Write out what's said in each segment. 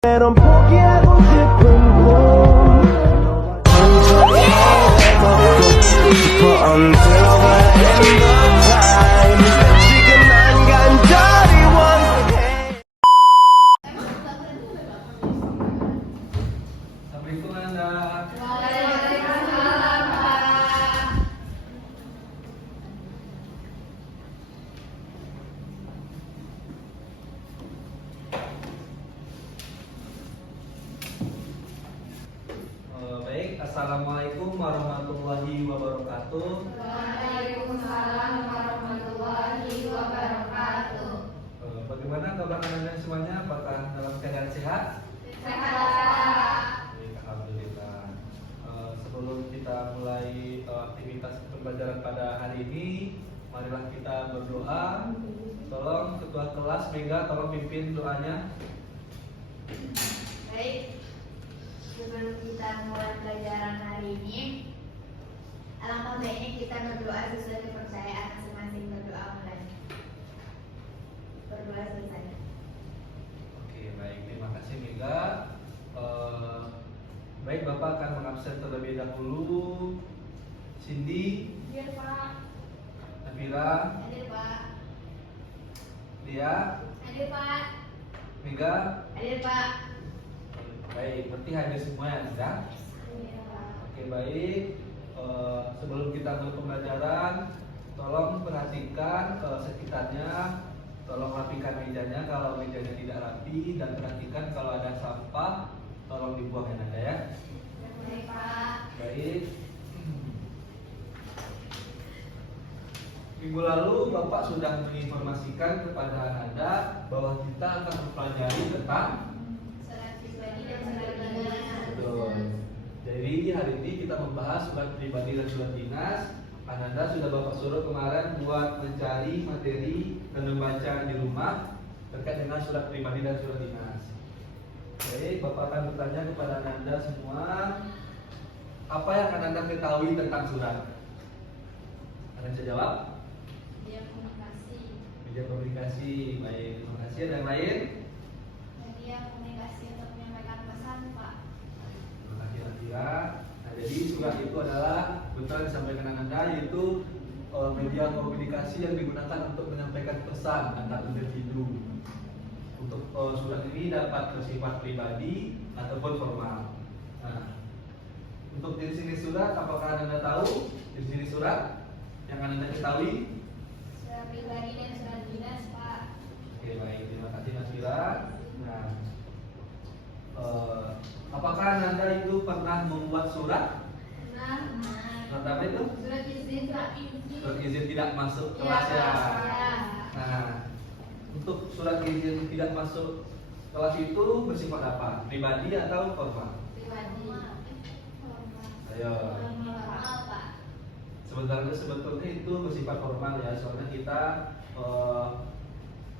넌 포기하고 싶은 꿈 천천히 걷고 싶어 until the end of time 지금 난 간절히 원해 Assalamualaikum Anda. Baik, Assalamualaikum warahmatullahi wabarakatuh. Waalaikumsalam warahmatullahi wabarakatuh. Bagaimana kabar Anda semuanya? Apakah dalam keadaan sehat? Sehat. Baik, alhamdulillah. Sebelum kita mulai aktivitas pembelajaran pada hari ini, marilah kita berdoa. Tolong ketua kelas Mega, tolong pimpin doanya. Baik. Sebelum kita mulai pelajaran hari ini, alangkah baiknya kita berdoa sesuai kepercayaan masing-masing. Berdoa mulai. Berdoa selesai. Oke, baik. Terima kasih Mega. Baik, Bapak akan mengabsen terlebih dahulu. Cindy, Hadir Pak. Nabila, Hadir Pak. Lia, Hadir Pak. Mega. Hadir Pak. Baik, berarti hadir semua ya, sudah? Hadir Pak. Oke, baik. Sebelum kita mulai pembelajaran, tolong perhatikan sekitarnya. Tolong rapikan mejanya kalau mejanya tidak rapi, dan perhatikan kalau ada sampah, tolong dibuang ya Nanda ya. Baik Pak. Baik. Minggu lalu Bapak sudah menginformasikan kepada Anda bahwa kita akan mempelajari tentang Surat pribadi dan surat dinas. betul. Jadi hari ini kita membahas surat pribadi dan surat dinas. Ananda sudah Bapak suruh kemarin buat mencari materi dan membaca di rumah terkait dengan surat pribadi dan surat dinas. Baik, Bapak akan bertanya kepada Ananda semua, apa yang Ananda ketahui tentang surat? Anda bisa jawab? Media komunikasi. Media komunikasi. Baik, terima kasih. Ada yang lain? Media komunikasi untuk menyampaikan pesan, Pak. Terima kasih Nabila. Nah, jadi surat itu adalah betul yang disampaikan Ananda, yaitu media komunikasi yang digunakan untuk menyampaikan pesan antar individu. Untuk surat ini dapat bersifat pribadi ataupun formal. Nah, untuk jenis-jenis surat, apakah Anda tahu jenis-jenis surat yang Anda ketahui? Surat pribadi dan surat dinas, Pak. Oke, baik, terima kasih Nabila. Nah, apakah Anda itu pernah membuat surat? Nah, Surat apa itu? surat izin, Pak. Surat izin tidak masuk kelas ya. Ya. Nah, untuk surat izin tidak masuk kelas itu bersifat apa? Pribadi atau formal? Pribadi. Ayo. Formal, Pak. Sebetulnya itu bersifat formal ya, soalnya kita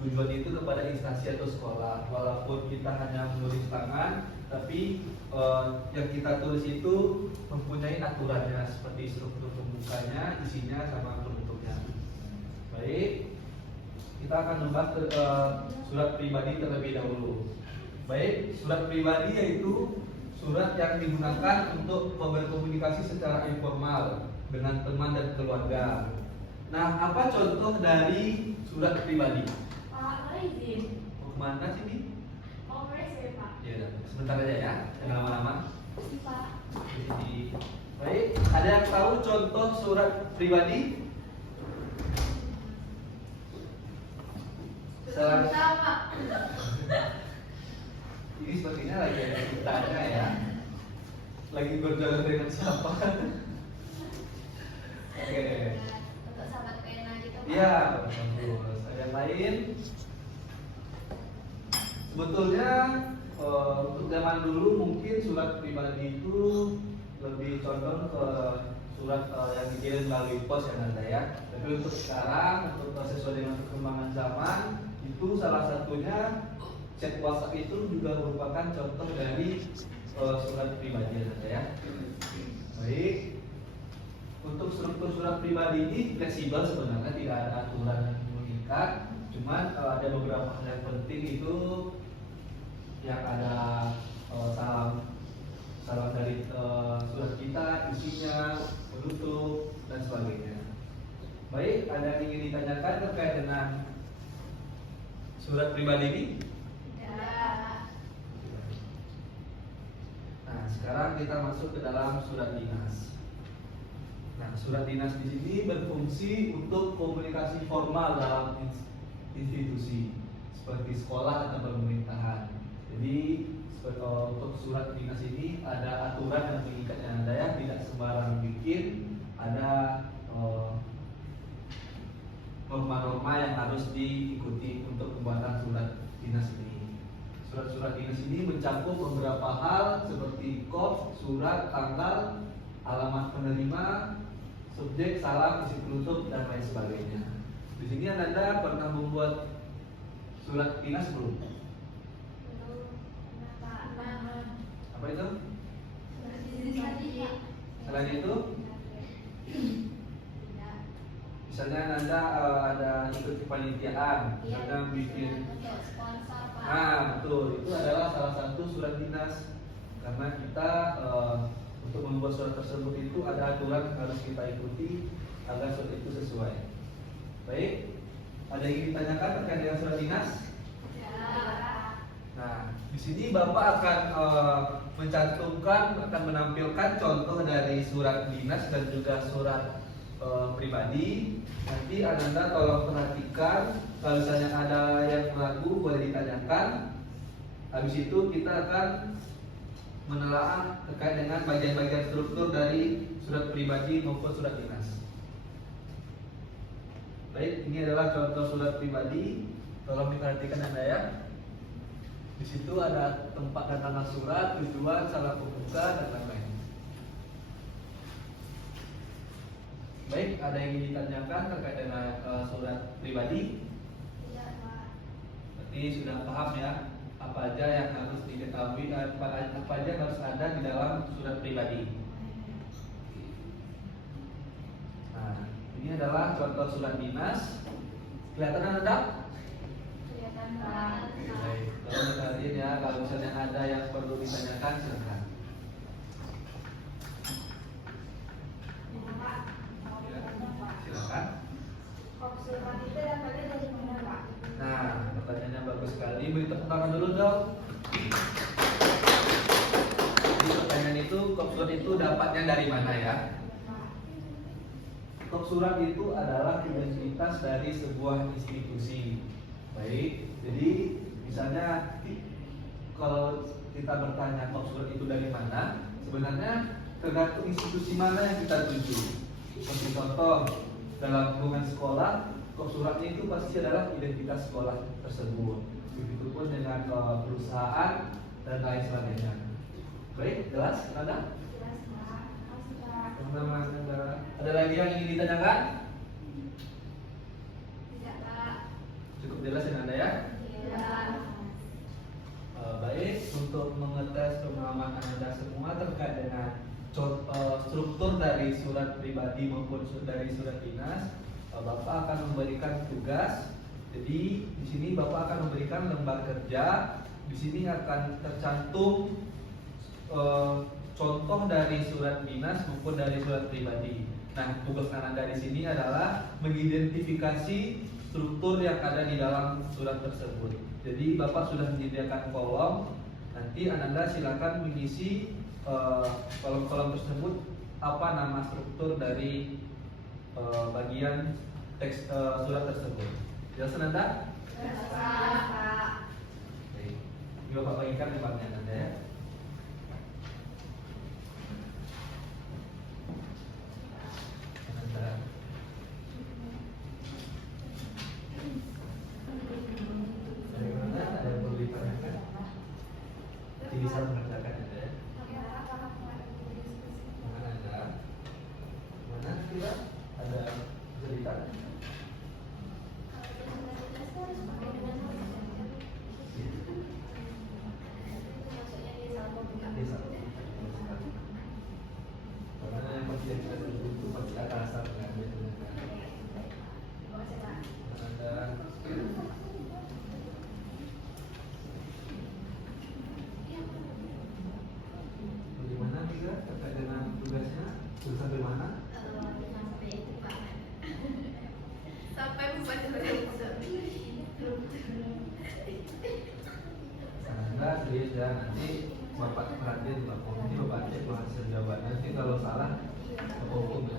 tujuan itu kepada instansi atau sekolah. Walaupun kita hanya menulis tangan, tapi yang kita tulis itu mempunyai aturannya seperti struktur pembukanya, isinya sama penutupnya. Baik, kita akan membahas surat pribadi terlebih dahulu. Baik, surat pribadi yaitu surat yang digunakan untuk berkomunikasi secara informal dengan teman dan keluarga. Nah, apa contoh dari surat pribadi? Pak, boleh izin? Mau kemana sih nih? Mau saya, Pak. Ya udah, sebentar aja ya, jangan lama-lama. Pak. Baik, ada yang tahu contoh surat pribadi? Salam. Pak. Ini sepertinya lagi ada ceritanya ya. Lagi berjalan dengan siapa? Oke. Untuk sahabat pena gitu, Pak. Iya, bagus. Ada yang lain? Sebetulnya untuk zaman dulu mungkin surat pribadi itu lebih condong ke surat yang dikirim melalui pos ya Nanda ya. Tapi untuk sekarang, untuk sesuai dengan perkembangan zaman, itu salah satunya chat WhatsApp itu juga merupakan contoh dari surat pribadi ya Nanda ya. Baik. Untuk struktur surat pribadi ini fleksibel sebenarnya, tidak ada aturan yang mengikat. Cuman ada beberapa hal yang penting itu yang ada salam dari surat kita, isinya, penutup dan sebagainya. Baik, ada yang ingin ditanyakan terkait dengan surat pribadi ini? Nah, sekarang kita masuk ke dalam surat dinas. Nah, surat dinas di sini berfungsi untuk komunikasi formal dalam institusi seperti sekolah atau pemerintahan. Jadi untuk surat dinas ini ada aturan yang mengikatnya, Anda ya, tidak sembarang bikin, ada norma-norma yang harus diikuti untuk pembuatan surat dinas ini. Surat-surat dinas ini mencakup beberapa hal seperti kop, surat, tanggal, alamat penerima, subjek, salam, isi penutup dan lain sebagainya. Di sini Anda pernah membuat surat dinas belum? Apa itu? Selain itu, misalnya Anda ada ikut kepanitiaan, misalnya bikin. Nah, betul, itu adalah salah satu surat dinas karena kita untuk membuat surat tersebut itu ada aturan yang harus kita ikuti agar surat itu sesuai. Baik, ada yang ingin ditanyakan terkait dengan surat dinas? Nah, di sini Bapak akan mencantumkan, akan menampilkan contoh dari surat dinas dan juga surat pribadi. Nanti Anda tolong perhatikan, kalau misalnya ada yang ragu boleh ditanyakan. Habis itu kita akan menelaah terkait dengan bagian-bagian struktur dari surat pribadi maupun surat dinas. Baik, ini adalah contoh surat pribadi. Tolong diperhatikan Anda ya. Di situ ada tempat dan nama surat, tujuan, salah pembuka dan lain-lain. Baik, ada yang ingin ditanyakan terkait dengan surat pribadi? Berarti sudah paham ya apa aja yang harus diketahui, apa aja yang harus ada di dalam surat pribadi. Nah, ini adalah contoh surat dinas. Kelihatan Anda? Kelihatan Pak. Baik, tolong diperhatiin ya, kalau misalnya ada yang perlu ditanyakan silakan. Silakan. Surat itu dapatnya dari mana Pak? Nah, pertanyaannya bagus sekali. Beri tepuk tangan dulu dong. Jadi pertanyaan itu, kop surat itu dapatnya dari mana ya? Kop surat itu adalah identitas dari sebuah institusi. Baik, jadi misalnya kalau kita bertanya kop surat itu dari mana, sebenarnya tergantung institusi mana yang kita tuju. Seperti contoh dalam lingkungan sekolah, kop suratnya itu pasti adalah identitas sekolah tersebut. Begitupun dengan perusahaan dan lain sebagainya. Baik, jelas? Ada? Jelas Pak. Makasih Pak. Teman-teman, ada lagi yang ingin ditanyakan? Tidak Pak. Cukup jelas ya Anda ya? Iya. Baik, untuk mengetes pemahaman Anda semua terkait dengan struktur dari surat pribadi maupun dari surat dinas, Bapak akan memberikan tugas. Jadi di sini Bapak akan memberikan lembar kerja. Di sini akan tercantum contoh dari surat dinas maupun dari surat pribadi. Nah, tugas Anda di sini adalah mengidentifikasi struktur yang ada di dalam surat tersebut. Jadi Bapak sudah menyediakan kolom. Nanti Anda silakan mengisi kolom-kolom tersebut apa nama struktur dari bagian teks surat tersebut. Jelas Anda? Jelas Pak. Baik. Ini Bapak bagikan lembarnya Anda ya. Anda. Dari mana ada yang perlu ditanyakan? Jadi bisa mengerjakan Anda ya. Mana ada? Mana kita ada cerita? Desa. Karena yang pasti yang kita tuju itu pasti atasan kan biasanya kan. Ada tugasnya sudah sampai mana? Sampai itu Pak. Sampai membuat Enggak, serius ya, nanti Bapak perhatiin Bapak, nanti Bapak cek hasil jawabannya, nanti kalau salah Bapak hukum ya.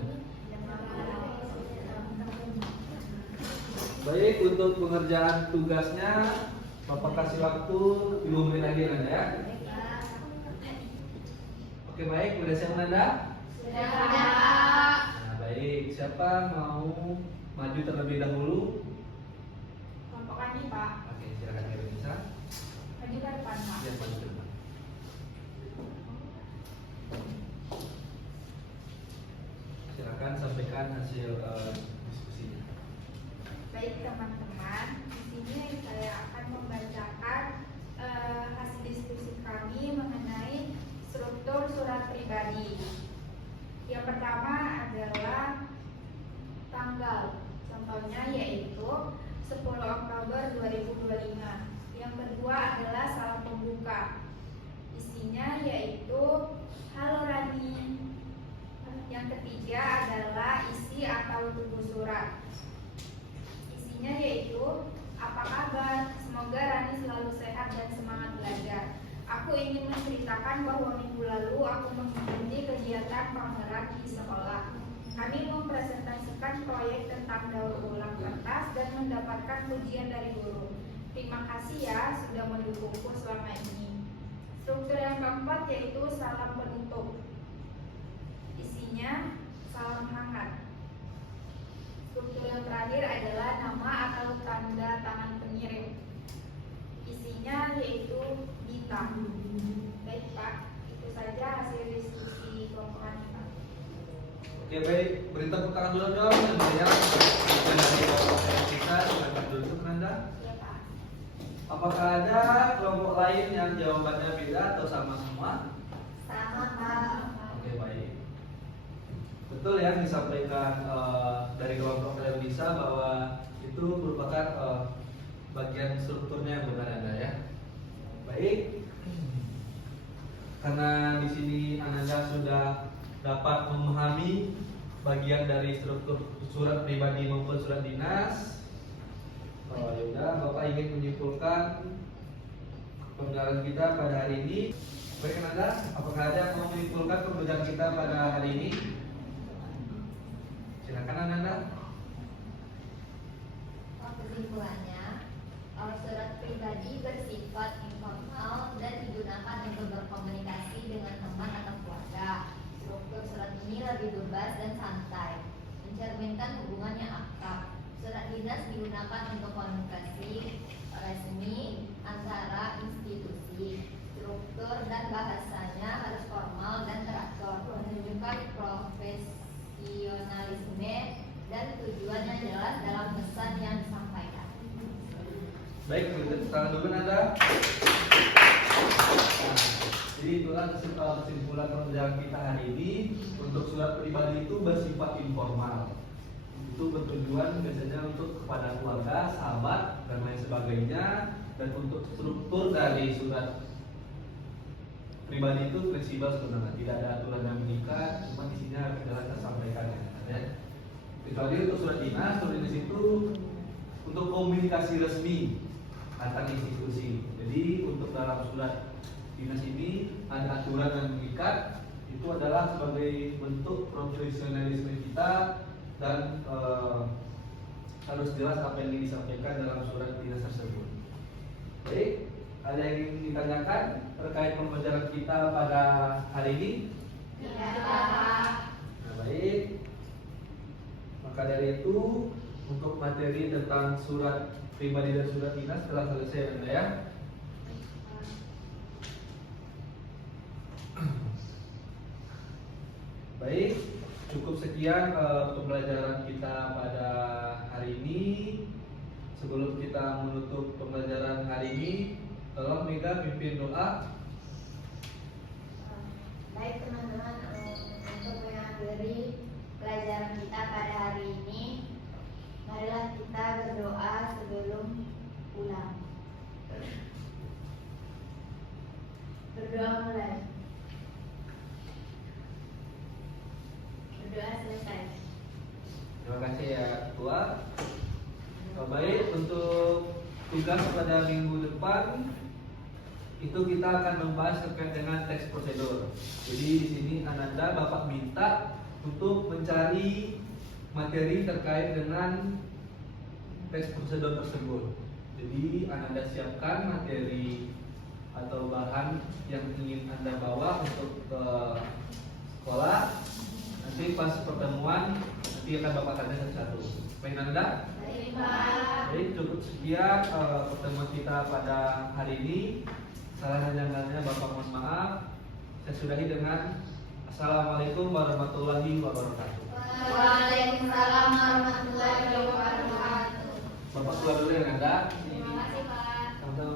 Baik, untuk pengerjaan tugasnya Bapak kasih waktu 2 menit lagi Nanda ya. Oke baik, udah siap Nanda? Nah baik, siapa mau maju terlebih dahulu? Kelompok kami Pak, Oke, silakan Irisa. maju ke depan Pak. Ya, maju ke depan. Silakan sampaikan hasil diskusinya. Baik teman-teman, di sini saya akan membacakan hasil diskusi kami mengenai struktur surat pribadi. Yang pertama adalah tanggal, contohnya yaitu 10 Oktober 2025. Yang kedua adalah salam pembuka, isinya yaitu halo Rani. Yang ketiga adalah isi atau tubuh surat, isinya yaitu apa kabar, semoga Rani selalu sehat dan semangat belajar. Aku ingin menceritakan bahwa minggu lalu aku mengikuti kegiatan pameran di sekolah. Kami mempresentasikan proyek tentang daur ulang kertas dan mendapatkan pujian dari guru. Terima kasih ya sudah mendukungku selama ini. Struktur yang keempat yaitu salam penutup, isinya salam hangat. Struktur yang terakhir adalah nama atau tanda tangan pengirim, isinya yaitu bintang. Baik Pak, itu saja hasil diskusi kelompok kami Pak. Oke baik, beri tepuk tangan dulu dong yang dari kelompok kita, silakan duduk Nanda. Ya Pak. Apakah ada kelompok lain yang jawabannya beda atau sama semua? Sama Pak. Oke baik. Betul yang disampaikan dari kelompok Indonesia bahwa itu merupakan bagian strukturnya yang benar Anda ya. Baik. Karena di sini Anda sudah dapat memahami bagian dari struktur surat pribadi maupun surat dinas. Yaudah, Bapak ingin menyimpulkan pembelajaran kita pada hari ini. Baik Anda, apakah ada yang mau menyimpulkan pembelajaran kita pada hari ini? Silakan Anda. Kesimpulannya, surat pribadi bersifat informal dan digunakan untuk berkomunikasi dengan teman atau keluarga. Struktur surat ini lebih bebas dan santai, mencerminkan hubungan yang akrab. Surat dinas digunakan untuk komunikasi resmi antara institusi. Struktur dan bahasanya harus formal dan teratur, menunjukkan profesionalisme dan tujuan yang jelas dalam pesan yang disampaikan. Baik, kita tangan dulu Anda. Jadi itulah kesimpulan pembelajaran kita hari ini. Untuk surat pribadi itu bersifat informal. Itu bertujuan biasanya untuk kepada keluarga, sahabat, dan lain sebagainya. Dan untuk struktur dari surat pribadi itu fleksibel sebenarnya, tidak ada aturan yang mengikat, cuma isinya adalah tersampaikan ya. Kecuali untuk surat dinas itu untuk komunikasi resmi antar institusi. Jadi untuk dalam surat dinas ini ada aturan yang mengikat, itu adalah sebagai bentuk profesionalisme kita dan harus jelas apa yang disampaikan dalam surat dinas tersebut. Baik, ada yang ingin ditanyakan terkait pembelajaran kita pada hari ini? Iya. Nah, baik. Maka dari itu untuk materi tentang surat pribadi dan surat dinas telah selesai Anda ya. Baik, cukup sekian pembelajaran kita pada hari ini. Sebelum kita menutup pembelajaran hari ini, tolong Mega pimpin doa. Baik teman-teman, untuk mengakhiri pelajaran kita pada hari ini, marilah kita berdoa sebelum pulang. Berdoa mulai. pada minggu depan itu kita akan membahas terkait dengan teks prosedur. Jadi di sini Ananda Bapak minta untuk mencari materi terkait dengan teks prosedur tersebut. Jadi Ananda siapkan materi atau bahan yang ingin Anda bawa untuk ke sekolah. Nanti pas pertemuan nanti akan Bapak tanya satu-satu. Baik Anda? Baik, Pak. Baik, cukup sekian pertemuan kita pada hari ini. Salah dan janggalnya Bapak mohon maaf. Saya sudahi dengan Assalamualaikum warahmatullahi wabarakatuh. Waalaikumsalam warahmatullahi wabarakatuh. Bapak keluar dulu ya Anda. Terima kasih, Pak. Sama-sama.